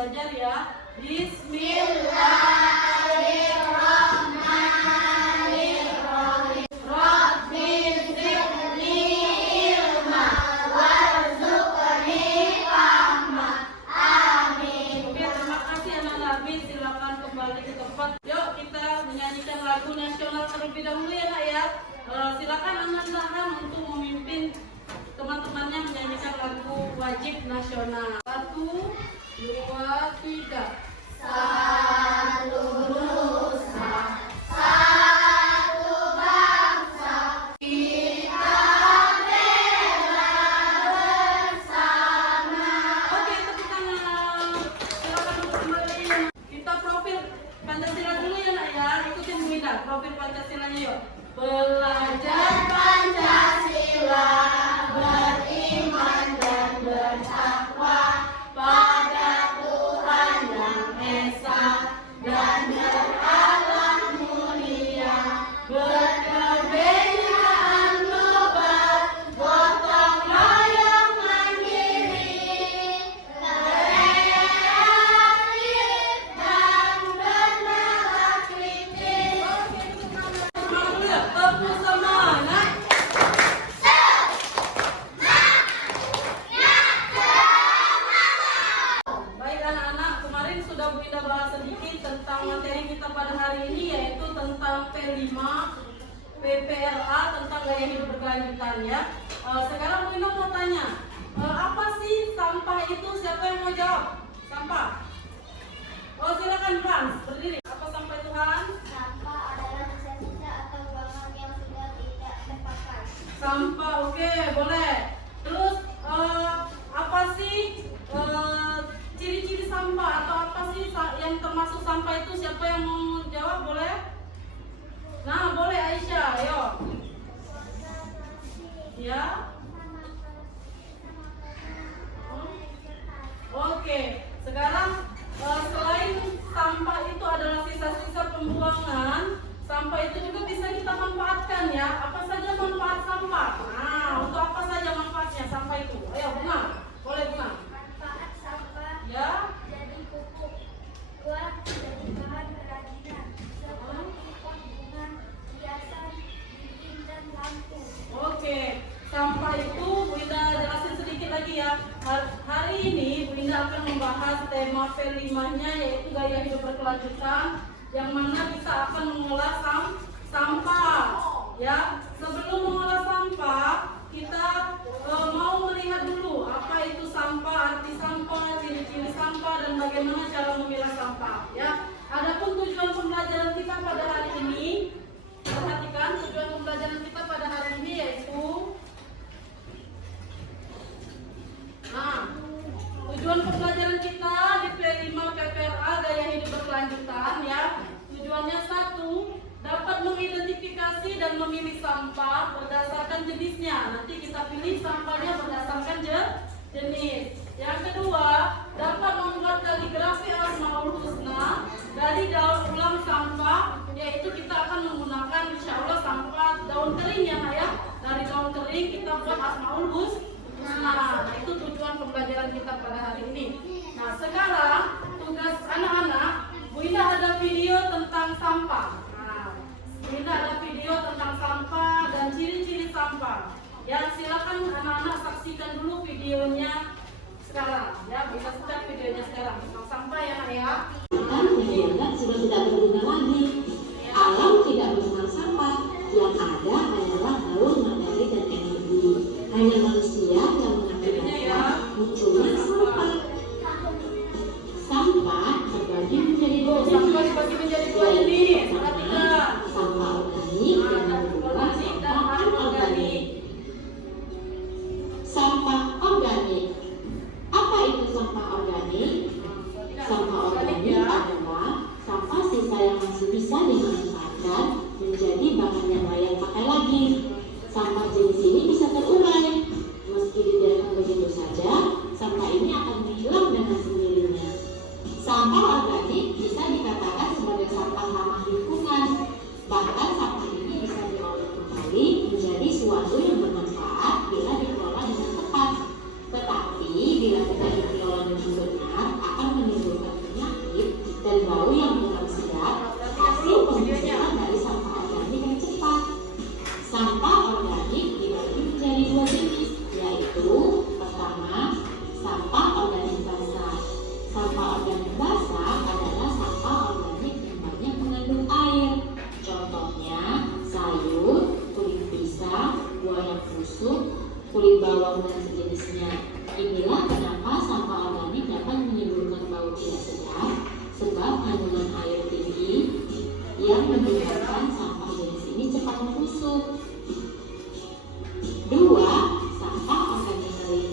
belajar ya. Bismillahirrahmanirrahim. Rabbil zidni ilma warzuqni fahma. Amin. Oke, terima kasih anak-anak. Silakan kembali ke tempat. Yuk kita menyanyikan lagu nasional terlebih dahulu ya nak ya. Silakan anak-anak untuk memimpin teman-temannya menyanyikan lagu wajib nasional. 1, 2, 3. Satu nusa, satu bangsa, kita bela bersama. Oke, tepuk tangan. Silakan kembali. Kita profil Pancasila dulu ya nak ya. Ikutin Bu Indah profil Pancasilanya yuk. Belajar Pancasila, beriman dan bertakwa pada Tuhan yang Esa dan beralam mulia, berkebenaran global, gotong royong mandiri, kreatif dan bernalar kritis. Tepuk semangat. Baik anak-anak, kemarin sudah Bu Indah bahas sedikit tentang materi kita pada hari ini, yaitu tentang P5 PPRA tentang gaya hidup berkelanjutan ya. Sekarang Bu Indah mau tanya, apa sih sampah itu? Siapa yang mau jawab? Sampah. Oh silakan Frans, berdiri. Apa sampah itu Han? Sampah adalah sisa-sisa atau buangan yang sudah tidak terpakai. Sampah, oke, boleh. Terus apa sih ciri-ciri sampah atau apa sih yang termasuk sampah itu? Siapa yang mau jawab? Boleh? Nah, boleh Aisyah, ayo. Ya. Oke, sekarang selain sampah itu adalah sisa-sisa pembuangan, sampah itu juga bisa kita manfaatkan ya. Apa saja manfaat sampah? Nah, untuk apa saja manfaatnya sampah itu? Ayo Bunga, boleh Bunga. Manfaat sampah Ya. jadi pupuk, buat jadi bahan kerajinan, seperti pot bunga, hiasan, dinding dan lampu. Oke, sampah itu Bu Indah jelasin sedikit lagi ya. Hari ini Bu Indah akan membahas tema P5-nya, yaitu gaya hidup berkelanjutan, yang mana kita akan mengolah sampah. Ya, sebelum mengolah sampah, kita mau melihat dulu apa itu sampah, arti sampah, ciri-ciri sampah, dan bagaimana cara memilah sampah. Ya, adapun tujuan pembelajaran kita pada hari ini, perhatikan tujuan pembelajaran kita pada hari ini yaitu, tujuan pembelajaran kita di P5 PPRA gaya hidup berkelanjutan ya. Tujuannya 1, dapat mengidentifikasi dan memilih sampah berdasarkan jenisnya. Nanti kita pilih sampahnya berdasarkan jenis. Yang kedua, dapat membuat kaligrafi Asmaul Husna dari daur ulang sampah, yaitu kita akan menggunakan insya Allah sampah daun kering ya Nak ya. Dari daun kering kita buat Asmaul Husna. Nah, itu tujuan pembelajaran kita pada hari ini. Nah, sekarang tugas anak-anak, Bu Indah ada video tentang sampah. Nah, Bu Indah ada video tentang sampah dan ciri-ciri sampah. Ya, silakan anak-anak saksikan dulu videonya sekarang. Ya, bisa start videonya sekarang tentang sampah ya Nak ya. Dianggap sudah tidak berguna lagi. Alam tidak mengenal sampah, yang ada hanyalah daun, materi, dan energi. Hanya manusia yang mengakibatkan munculnya sampah. Sampah terbagi menjadi dua jenis. Perhatikan. Sampah organik dan kedua sampah anorganik. Sampah organik. Apa itu sampah organik? Sampah organik adalah sampah sisa yang masih bisa dimanfaatkan menjadi bahan yang layak pakai lagi. Sampah jenis ini bisa terurai. Meski dibiarkan begitu saja, sampah ini akan hilang dengan sendirinya. Sampah organik bisa dikatakan sebagai sampah ramah lingkungan menyebabkan sampah jenis ini cepat membusuk. 2. Sampah organik kering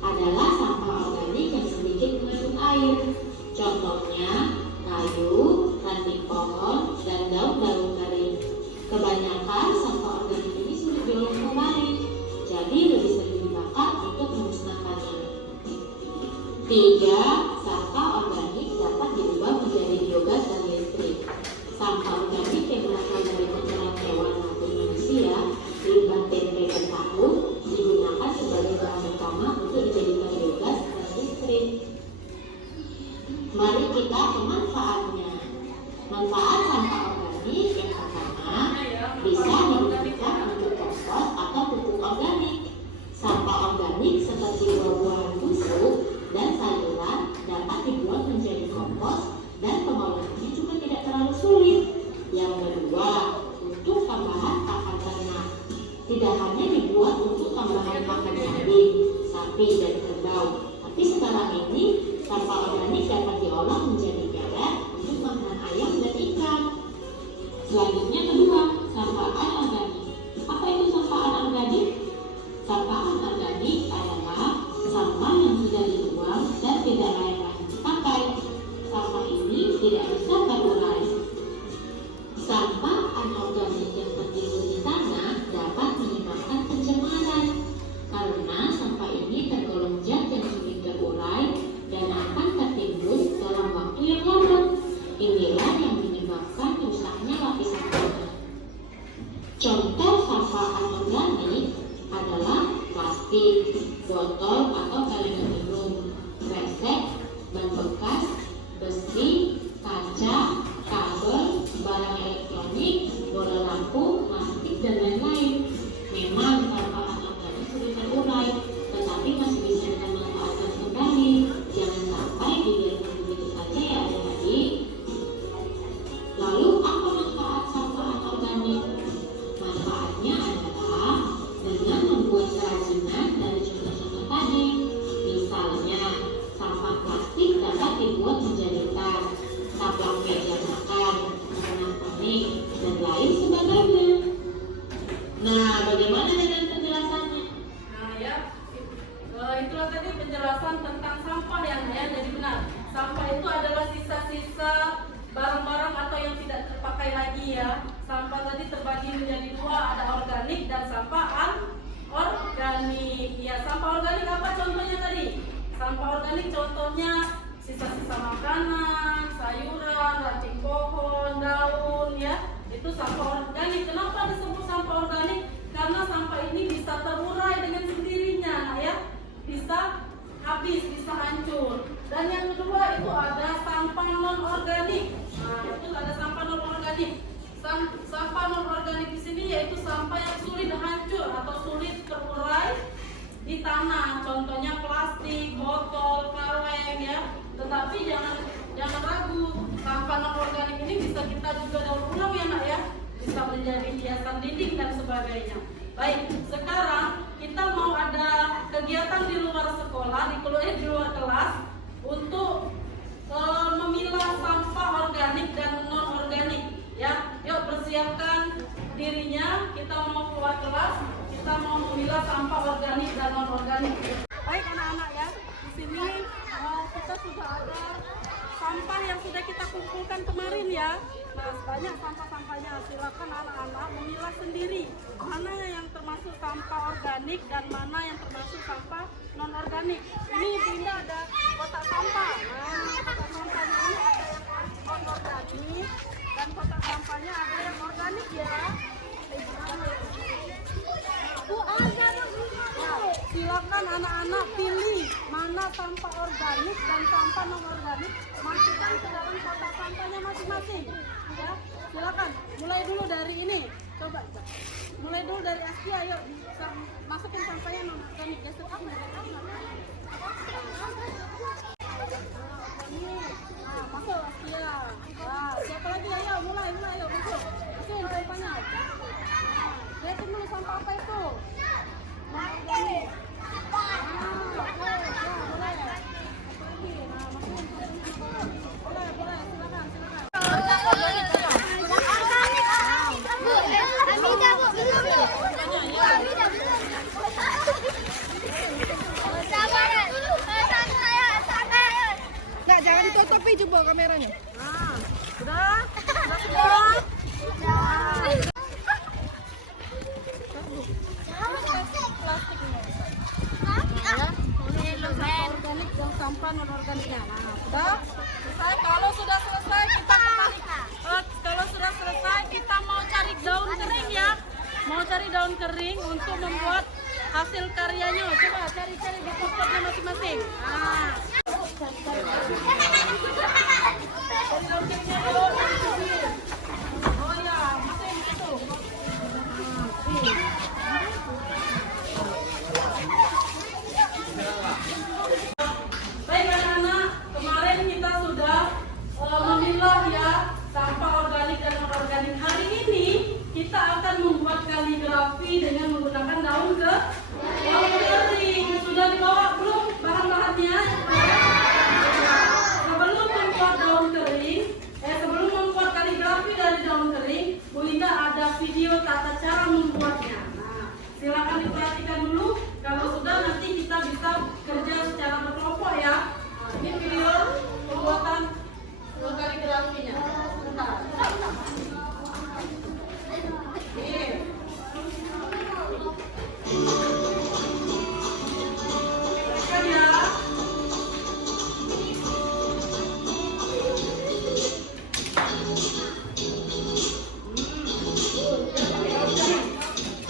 adalah sampah organik yang sedikit mengandung air. Contohnya kayu, ranting pohon, dan daun-daun kering. Kebanyakan sampah organik ini sulit diolah kembali, jadi lebih sering dibakar untuk memusnahkannya. 3. Sampah organik dapat diubah menjadi biogas dan listrik. Sampah organik yang berasal dari kotoran hewan maupun manusia, limbah tempe dan tahu, digunakan sebagai bahan utama untuk dijadikan biogas dan listrik. Mari kita ke manfaatnya. Manfaat sampah organik yang pertama, bisa digunakan untuk kompos atau pupuk organik. Sampah organik seperti buah-buahan busuk dan sayuran dapat dibuat menjadi kompos dan pengolahannya juga tidak terlalu sulit. Yang kedua, untuk tambahan pakan ternak. Tidak hanya dibuat untuk tambahan pakan kambing, sapi, dan kerbau, tapi sekarang ini sampah organik dapat diolah menjadi garam untuk makanan ayam dan ikan. Selanjutnya kedua, sampah anorganik. Apa itu sampah anorganik? Sampah anorganik adalah sampah yang sudah dibuang dan tidak layak lagi dipakai. Sampah ini tidak bisa terurai. Sampah anorganik yang tertimbun di tanah dapat menyebabkan pencemaran karena sampah ini tergolong zat yang sulit terurai dan akan tertimbun dalam waktu yang lama. Inilah yang menyebabkan rusaknya lapisan tanah. Contoh sampah anorganik adalah plastik, botol atau kaleng minum, kresek, ban bekas, besi, kaca, kabel, barang elektronik, bola lampu, plastik, dan lain-lain. Memang sampah anorganik sulit terurai, tetapi masih bisa kita manfaatkan kembali. Jangan sampai dibiarkan begitu saja ya adik-adik. Lalu apa manfaat sampah anorganik? Manfaatnya adalah dengan membuat kerajinan dari contoh-contoh tadi. Misalnya, sampah plastik dapat dibuat menjadi tas, taplak meja makan, makanan panik, dan lain sebagainya. Nah, bagaimana dengan penjelasannya? Nah ya, itulah tadi penjelasan tentang sampah yang jadi benar. Sampah itu adalah sisa-sisa barang-barang atau yang tidak terpakai lagi ya. Sampah tadi terbagi menjadi dua, ada organik dan sampah anorganik. Ya, sampah organik apa contohnya tadi? Sampah organik contohnya sisa-sisa makanan, sayuran, ranting pohon, daun ya. Itu sampah organik. Kenapa disebut sampah organik? Karena sampah ini bisa terurai dengan sendirinya, nah ya. Bisa habis, bisa hancur. Dan yang kedua itu ada sampah non-organik. Nah, itu ada sampah non-organik. Sampah non-organik di sini yaitu sampah yang sulit hancur atau sulit terurai di tanah. Contohnya plastik, botol, kaleng ya. Tetapi jangan ragu, sampah non-organik ini bisa kita juga daur ulang ya nak ya. Bisa menjadi hiasan dinding dan sebagainya. Baik, sekarang kita mau ada kegiatan di luar sekolah, di luar kelas untuk memilah sampah organik dan non organik ya. Yuk persiapkan dirinya, kita mau keluar kelas, kita mau memilah sampah organik dan non organik. Baik anak-anak ya, di sini kita sudah ada sampah yang sudah kita kumpulkan kemarin ya. Nah, banyak sampah-sampahnya. Silakan anak-anak memilah sendiri mana yang termasuk sampah organik dan mana yang termasuk sampah non organik. Ini Dinda ada kotak sampah. Nah, kotak sampahnya ini ada yang non organik dan kotak sampahnya ada yang organik ya. Nah, silakan anak-anak pilih mana sampah organik dan sampah non organik, masukkan ke dalam kotak sampahnya masing-masing ya. Silakan mulai dulu dari ini, coba mulai dulu dari Askia. Ayo masukin sampahnya non organik ya. Nah, masuk Askia. Nah, siapa lagi? Ayo mulai ayo masuk, masukin sampahnya. Lihatin dulu sampah apa itu. Nah, organik. Boleh, silakan. Tutupi coba kameranya. Nah, sudah? Sudah semua? Organik yang sampah non organiknya. Nah, sudah selesai. Kalau sudah selesai kita kalau sudah selesai kita mau cari daun kering ya. Mau cari daun kering untuk membuat hasil karyanya. Coba cari-cari di tempatnya masing-masing. Nah. Cari daun keringnya dulu. Oh ya, masing itu. Baik anak-anak, kemarin kita sudah memilah ya sampah organik dan non-organik. Hari ini kita akan membuat kaligrafi dengan menggunakan daun kering. Sudah dibawa belum bahan-bahannya? Sebelum membuat daun kering, sebelum membuat kaligrafi dari daun kering, Bu Linda ada video tata cara membuatnya. Nah, silakan diperhatikan dulu. Kalau sudah nanti kita bisa kerja secara berkelompok ya. Nah, ini video pembuatan kaligrafinya. Bentar. Ini. Perhatikan ya.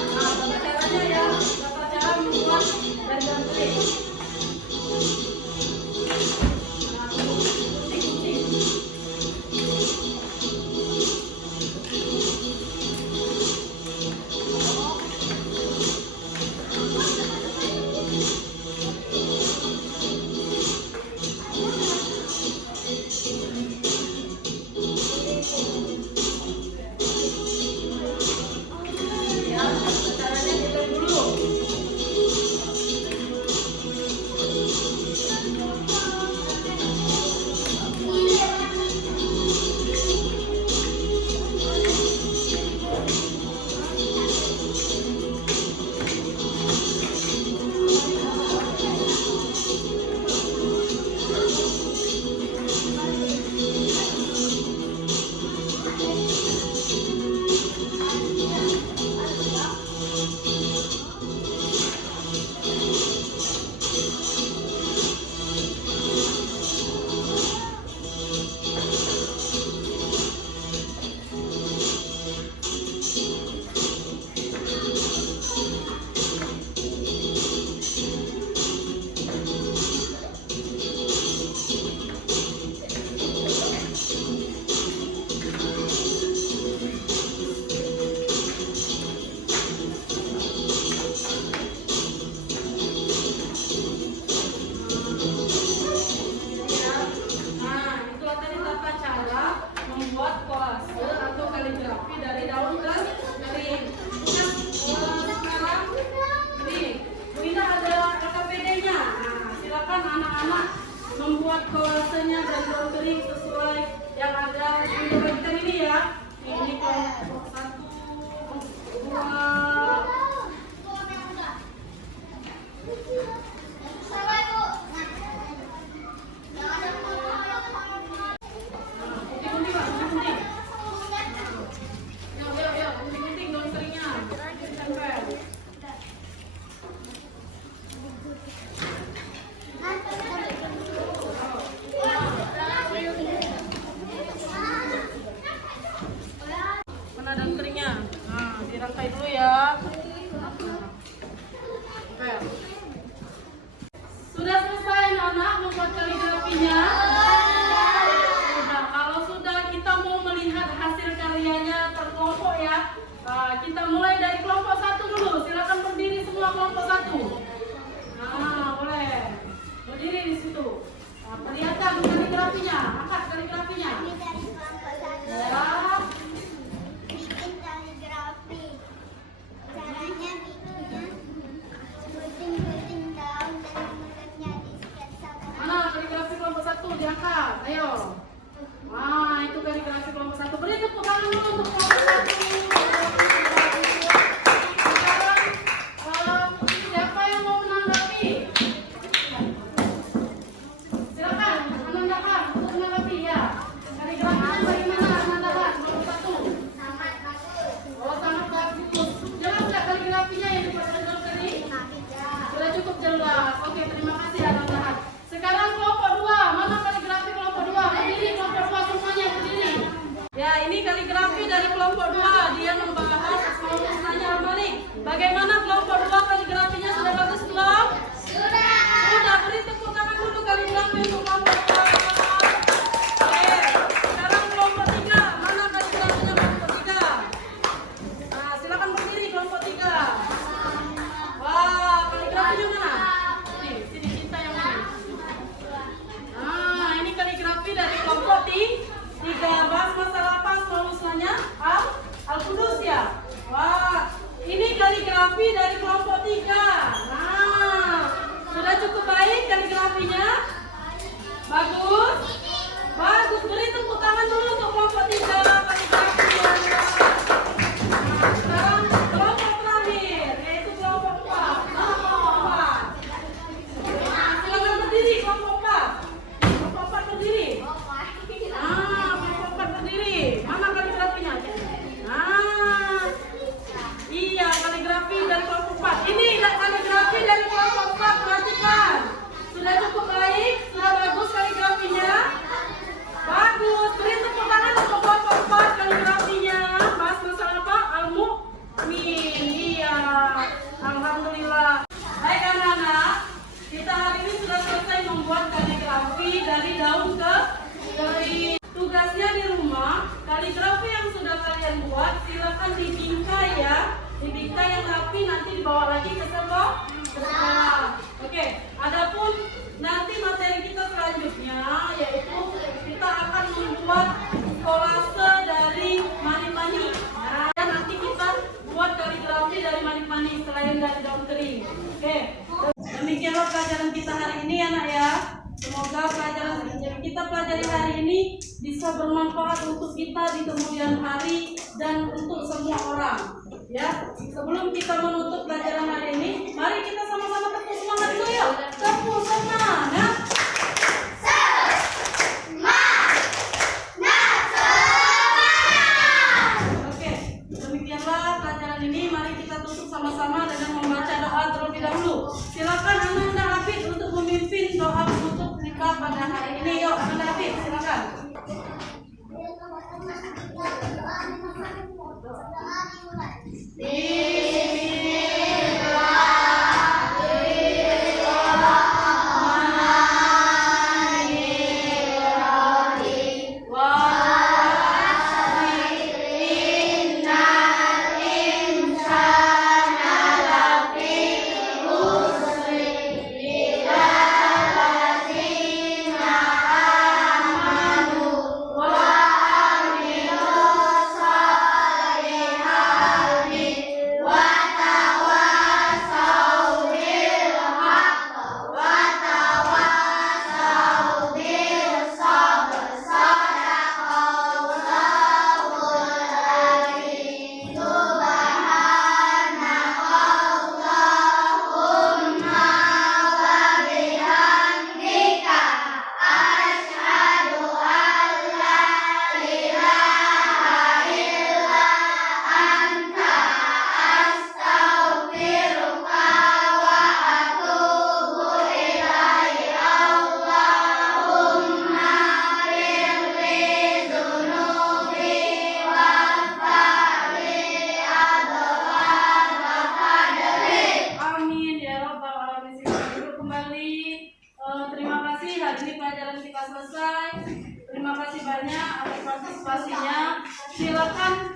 Nah, tata caranya ya. Tata cara membuat dari daun kering. Nah, kucing-kucing. Ya, caranya dilihat dulu. Nah, itulah tadi tata cara membuat kolase atau kaligrafi dari daun kering. Sekarang nih, Bu Ina ada KKPD-nya. Nah, silakan anak-anak membuat kolasenya dari daun kering sesuai yang ada di bagian ini ya. Ini kelompok 1, 2. Gunting-gunting lah, gunting-gunting. Ya, gunting-gunting daun keringnya. Tempel. Mana daun keringnya? Nah, dirangkai dulu ya. Tempel. Sudah selesai anak-anak membuat kaligrafinya? Sudah. Kalau sudah kita mau melihat hasil karyanya terkelompok ya. Kita mulai dari kelompok 1 dulu. Silakan berdiri semua kelompok 1. Nah, boleh. Berdiri di situ. Nah, perlihatkan kaligrafinya. Angkat kaligrafinya. Ini dari kelompok 1. Ya. Bikin kaligrafi. Caranya bikinnya gunting-gunting daun dan menurutnya di sketsa. Mana kaligrafi kelompok 1 diangkat. Ayo. Wah, itu kaligrafi kelompok 1. Beri tepuk tangan dulu untuk kelompok 1. Sekarang siapa yang mau menanggapi? Silakan menandakan untuk 3. Bahas masalah apa? Solusinya Al-Qudus ya. Wah, ini kaligrafi dari kelompok 3. Nah, sudah cukup baik kaligrafinya? Bagus? Bagus, beri tepuk tangan dulu untuk kelompok 3 kaligrafinya. Nah, sekarang kelompok terakhir, yaitu kelompok 4. Silakan berdiri kelompok 4. Kelompok 4 berdiri. Kelompok 4 berdiri. Mana kaligrafinya? Nah, iya kaligrafi dari kelompok 4. Ini kaligrafi dari kelompok 4. Perhatikan. Sudah cukup baik? Sudah bagus kaligrafinya? Bagus. Beri tepuk tangan untuk kelompok 4 kaligrafinya. Bahas masalah apa? Al-Mu'min. Iya. Alhamdulillah. Baik anak-anak, kita hari ini sudah selesai membuat kaligrafi dari daun ke dari tugasnya di rumah. Kaligrafi yang sudah kalian buat silakan dibingkai ya. Dibingkai yang rapi, nanti dibawa lagi ke sekolah. Oke, adapun nanti materi kita selanjutnya yaitu kita akan membuat kolase dari mani-mani. Nah, nanti kita buat kaligrafi dari mani-mani selain dari daun kering. Oke, demikianlah pelajaran kita hari ini anak ya. Semoga pelajaran yang kita pelajari hari ini bisa bermanfaat untuk kita di kemudian hari dan untuk semua orang. Ya, sebelum kita menutup pelajaran hari ini, mari kita sama-sama tepuk semangat dulu yuk. Tepuk semangat. Oke, demikianlah pelajaran ini. Mari kita tutup sama-sama dengan membaca doa terlebih dahulu. Silakan Ananda Hafid untuk memimpin doa penutup kita pada hari ini. Yuk, Ananda Hafid, silakan. Terima kasih banyak atas partisipasinya. Silakan